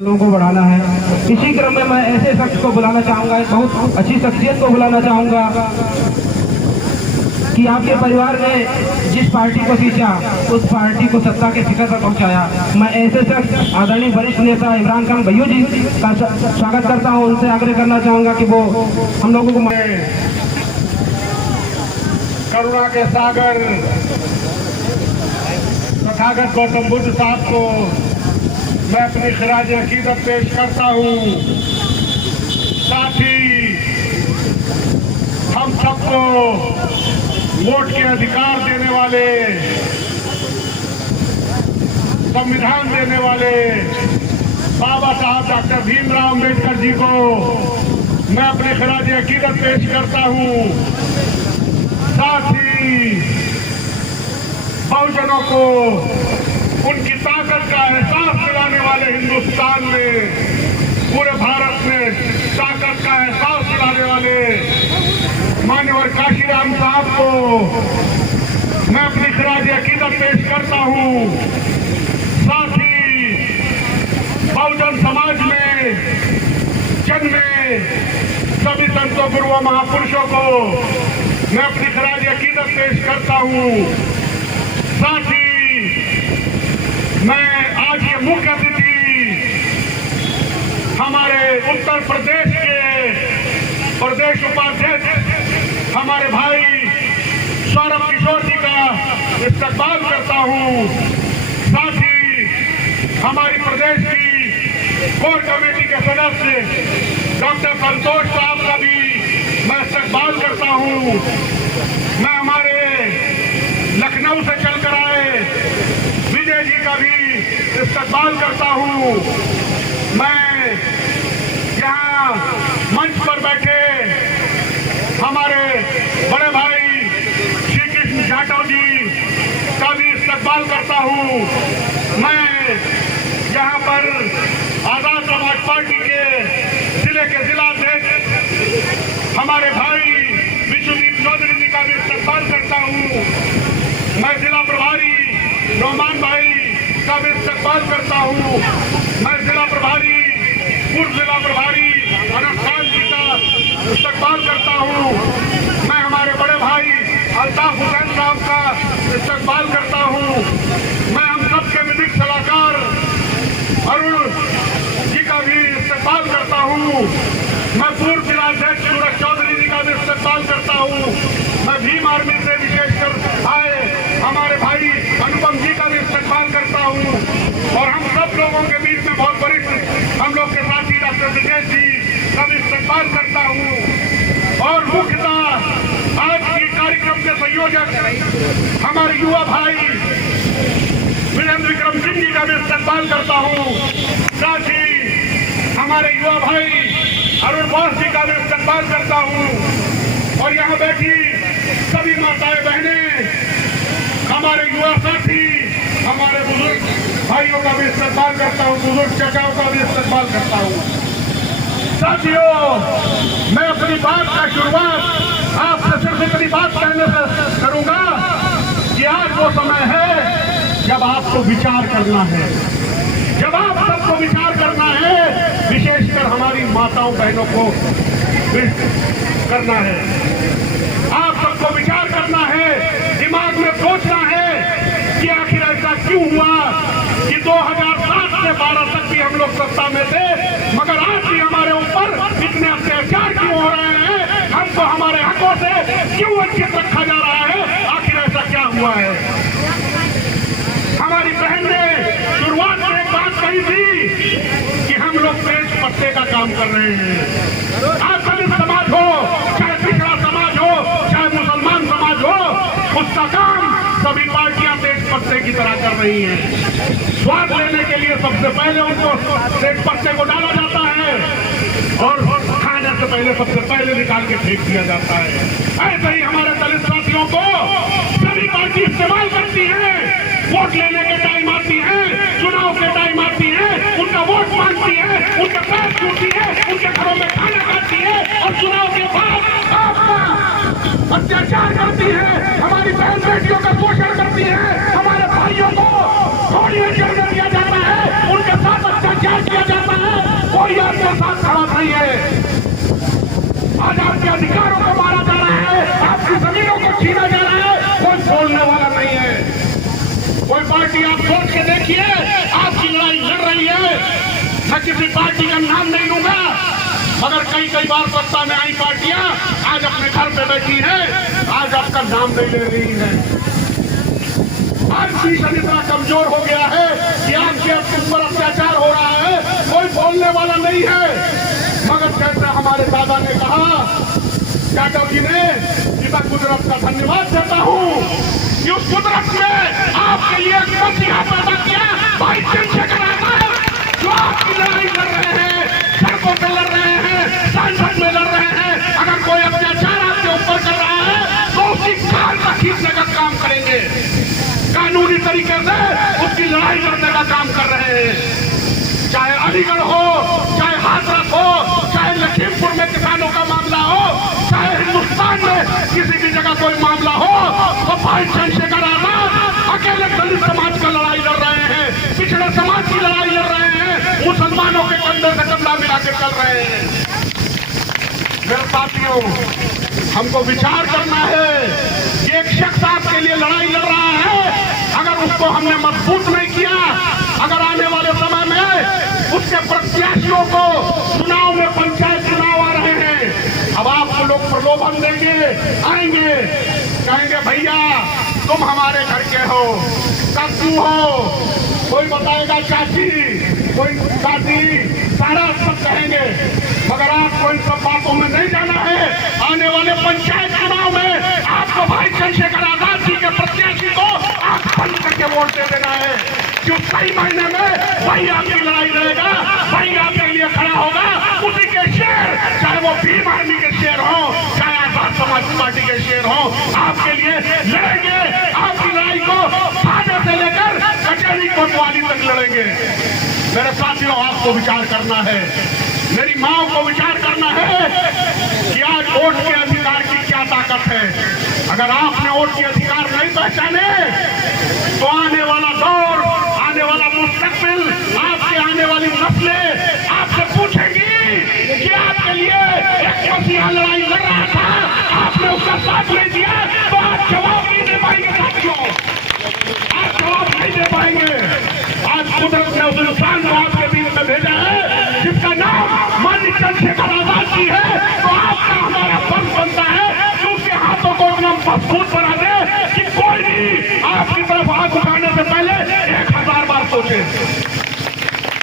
लोगों को बढ़ाना है। इसी क्रम में मैं ऐसे शख्स को बुलाना चाहूँगा, एक बहुत अच्छी शख्सियत को बुलाना चाहूँगा कि आपके परिवार ने जिस पार्टी को खींचा उस पार्टी को सत्ता के शिखर पर पहुंचाया। मैं ऐसे शख्स आदरणीय वरिष्ठ नेता इमरान खान भैया जी का स्वागत करता हूं। उनसे आग्रह करना चाहूँगा कि वो हम लोगों को करुणा के सागर तथागत गौतम बुद्ध साहब को मैं अपनी खिराज अकीदत पेश करता हूँ। साथ ही हम सबको वोट के अधिकार देने वाले, संविधान देने वाले बाबा साहब डॉक्टर भीमराव अम्बेडकर जी को मैं अपनी खिराज अकीदत पेश करता हूँ। साथ ही बहुजनों को उनकी ताकत का एहसास दिलाने वाले, हिंदुस्तान में, पूरे भारत में ताकत का एहसास दिलाने वाले मान्यवर काशीराम साहब को मैं अपनी खिराज अकीदत पेश करता हूँ। साथ ही बहुजन समाज में जन्मे सभी संतों, गुरुओं, महापुरुषों को मैं अपनी खिराज अकीदत पेश करता हूँ। साथ ही मैं आज ये मुख्य अतिथि हमारे उत्तर प्रदेश के प्रदेश उपाध्यक्ष हमारे भाई सौरभ किशोर जी का इस्तकबाल करता हूँ। साथ ही हमारी प्रदेश की कोर कमेटी के सदस्य डॉक्टर संतोष साहब का भी मैं इस्तकबाल करता हूँ। मैं हमारे लखनऊ से चलकर आए विजय जी का भी इस्तकबाल करता हूँ। मैं यहाँ मंच पर बैठे हमारे बड़े भाई श्री कृष्ण जाटव जी का भी इस्तकबाल करता हूँ। मैं यहाँ पर आजाद समाज पार्टी के जिले के जिलाध्यक्ष हमारे भाई विश्वदीप चौधरी जी का भी इस्तकबाल करता हूँ। मैं जिला प्रभारी नौमान भाई का भी इस्तकबाल करता हूँ। मैं जिला प्रभारी, पूर्व जिला प्रभारी अनंत खान जी का इस्तकबाल करता हूँ। मैं हमारे बड़े भाई अल्ताफ हुसैन साहब का इस्तकबाल करता हूँ। मैं हम सबके विधिक सलाहकार अरुण जी का भी इस्तकबाल करता हूँ। मैं पूर्व जिलाध्यक्ष सूरज चौधरी जी का भी इस्तकबाल करता हूँ। मैं भीम आर्मी से विशेषकर आए हमारे भाई अनुपम जी का भी इस्तकबाल करता हूँ। और हम सब लोगों के बीच में बहुत वरिष्ठ हम लोग के साथी डॉक्टर ब्रजेश जी का भी इस्तकबाल करता हूँ। और मुख्यतः आज के कार्यक्रम के संयोजक हमारे युवा भाई वीरेंद्र विक्रम सिंह जी का भी इस्तकबाल करता हूँ। साथ ही हमारे युवा भाई अरुण बोस जी का भी इस्तकबाल करता हूँ। और यहाँ बैठी सभी माताएं, बहनें, हमारे युवा साथी, हमारे बुजुर्ग भाइयों का भी इस्तकबाल करता हूँ, बुजुर्ग चाचाओं का भी इस्तकबाल करता हूँ। साथियों, मैं अपनी बात का शुरुआत आपसे सिर्फ इतनी बात कहने से करूंगा कि आज वो समय है जब आपको विचार करना है, जब आप सबको विचार करना है, विशेषकर हमारी माताओं बहनों को करना है। आप सबको विचार करना है, दिमाग में सोचना है कि आखिर ऐसा क्यों हुआ कि 2007 से 12 तक भी हम लोग सत्ता में थे, मगर आज भी हमारे ऊपर इतने अत्याचार क्यों हो रहे हैं, हमको हमारे हकों से क्यों वंचित रखा जा रहा है, आखिर ऐसा क्या हुआ है। हमारी बहन ने शुरुआत में एक बात कही थी कि हम लोग पेट पत्ते का काम कर रहे हैं। आज दलित समाज हो, चाहे पिछड़ा समाज हो, चाहे मुसलमान समाज हो, उसका काम सभी पार्टियां पेट पत्ते की तरह कर रही हैं। स्वाद लेने के लिए सबसे पहले उनको पेट पत्ते को डाला जाता है और खाने से पहले सबसे पहले निकाल के फेंक दिया जाता है। ऐसे ही हमारे दलित साथियों को सभी पार्टी इस्तेमाल करती है। वोट लेने के टाइम आती है, चुनाव के टाइम आती है, उनका वोट मांगती है, उनके पैर छूटती है, उनके घरों में खाना खाती है और चुनाव के बाद अत्याचार करती है, हमारी बहन बेटियों का शोषण करती है, हमारे भाइयों को घोड़ियों जन्म दिया जाता है, उनके साथ अत्याचार किया जाता है। नहीं है। आज आपके अधिकारों को मारा जा रहा है, आपकी जमीनों को छीना जा रहा है, कोई बोलने वाला नहीं है। कोई पार्टी आप सोच के देखिए, आपकी लड़ाई लड़ रही है। मैं किसी पार्टी का नाम नहीं लूंगा, मगर कई बार सत्ता में आई पार्टियां आज अपने घर पे बैठी है, आज आपका नाम नहीं ले रही है। आज मिशन इतना कमजोर हो गया है कि आपके ऊपर अत्याचार हो रहा है, कोई बोलने वाला नहीं है। मगर जैसे हमारे दादा ने कहा, यादव जी ने, कि मैं कुदरत का धन्यवाद देता हूँ कि उस कुदरत ने आपके लिए एक मसीहा पैदा किया, भाई चंद्रशेखर आजाद, जो आपकी लड़ाई लड़ रहे हैं, सड़कों पे लड़ रहे हैं, संसद में लड़ रहे हैं। अगर कोई अत्याचार आपके ऊपर कर रहा है तो उसकी कान का खींचने का काम करेंगे, कानूनी तरीके से उसकी लड़ाई लड़ने का काम कर रहे हैं। चाहे अलीगढ़ हो, चाहे हाथरस हो, चाहे लखीमपुर में किसानों का मामला हो, चाहे हिंदुस्तान में किसी भी जगह कोई मामला हो, तो भाई चंद्रशेखर आजाद अकेले दलित समाज का लड़ाई लड़ रहे हैं, पिछड़े समाज की लड़ाई लड़ रहे हैं, मुसलमानों के कंधे से कंधा मिला के चल रहे हैं। मेरे साथियों, हमको विचार करना है कि एक शख्स आपके लिए लड़ाई लड़ रहा है, अगर उसको हमने मजबूत नहीं किया, अगर आने वाले समय में उसके प्रत्याशियों को चुनाव में, पंचायत चुनाव आ रहे हैं, अब आपको लोग प्रलोभन देंगे, आएंगे, कहेंगे भैया तुम हमारे घर के हो, कद्दू हो, कोई बताएगा चाची, कोई दादी, सारा सब कहेंगे। मगर आपको इन सब बातों में नहीं जाना है। आने वाले पंचायत चुनाव में आपको भाई चंद्रशेखर आजाद जी के प्रत्याशी को आप बंद करके वोट दे देना है, क्यों सही मायने में वही आपकी लड़ाई लड़ेगा, वही आपके लिए खड़ा होगा। उसी के शेर, चाहे वो भीम आर्मी के शेर हो, चाहे आजाद समाज पार्टी के शेर हो, आपके लिए लड़ेंगे। आपकी लड़ाई को थाने से लेकर कचहरी कोतवाली तक लड़ेंगे। मेरे साथियों, आपको विचार करना है, मेरी माँ को विचार करना है कि आज वोट के अधिकार की क्या ताकत है। अगर आपने वोट के अधिकार नहीं पहचाने तो आने वाला दौर, आने वाला मुस्तकबिल, आपके आने वाली नस्लें आपसे पूछेंगी कि आपके लिए एक मसीहा लड़ाई लड़ रहा था, आपने उसका साथ नहीं दिया, तो आप जवाब नहीं दे पाएंगे। साथियों, आप जवाब नहीं दे पाएंगे। आज कुदरत ने उस इंसान को आपके बीच में भेजा है जिसका नाम माननीय चंद्रशेखर आजाद जी है, तो आपका हमारा फर्ज बनता है कि उसके हाथों को इतना मजबूत बना दे कि कोई भी आपकी तरफ आग उठाने से पहले 1000 बार सोचे,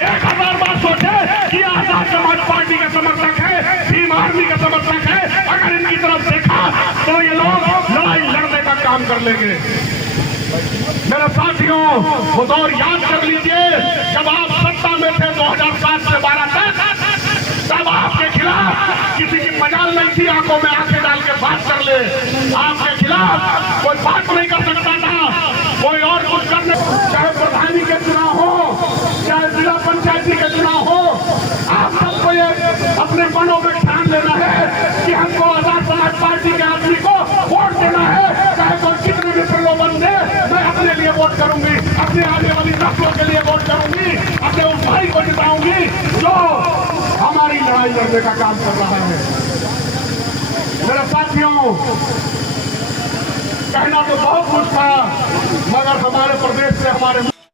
1000 बार सोचे कि आजाद समाज पार्टी का समर्थक है, भीम आर्मी का समर्थक है। अगर इनकी तरफ देखा तो ये लोग लड़ाई लड़ने का काम कर लेंगे। मेरे साथियों, वो दौर याद कर लीजिए जब आप सत्ता में थे 2007 से 12 तक, तब आपके खिलाफ किसी की मजाल नहीं थी आंखों में आंखें डाल के बात कर ले। आपके खिलाफ कोई बात नहीं कर सकता था, कोई और कुछ करने, चाहे प्रधानी के चुनाव हो, चाहे जिला पंचायती के चुनाव हो, आप सबको ये अपने मनों में ठान लेना है कि हमको आजाद समाज पार्टी के आदमी को वोट देना है, चाहे कोई कितने भी प्रलोभन दे, मैं अपने लिए वोट करूंगी, अपने आने वाली नस्लों के लिए वोट करूंगी, अपने उस भाई को जिताऊंगी जो हमारी लड़ाई लड़ने का काम कर रहा है। मेरे साथियों, कहना तो बहुत कुछ था, मगर हमारे प्रदेश से, हमारे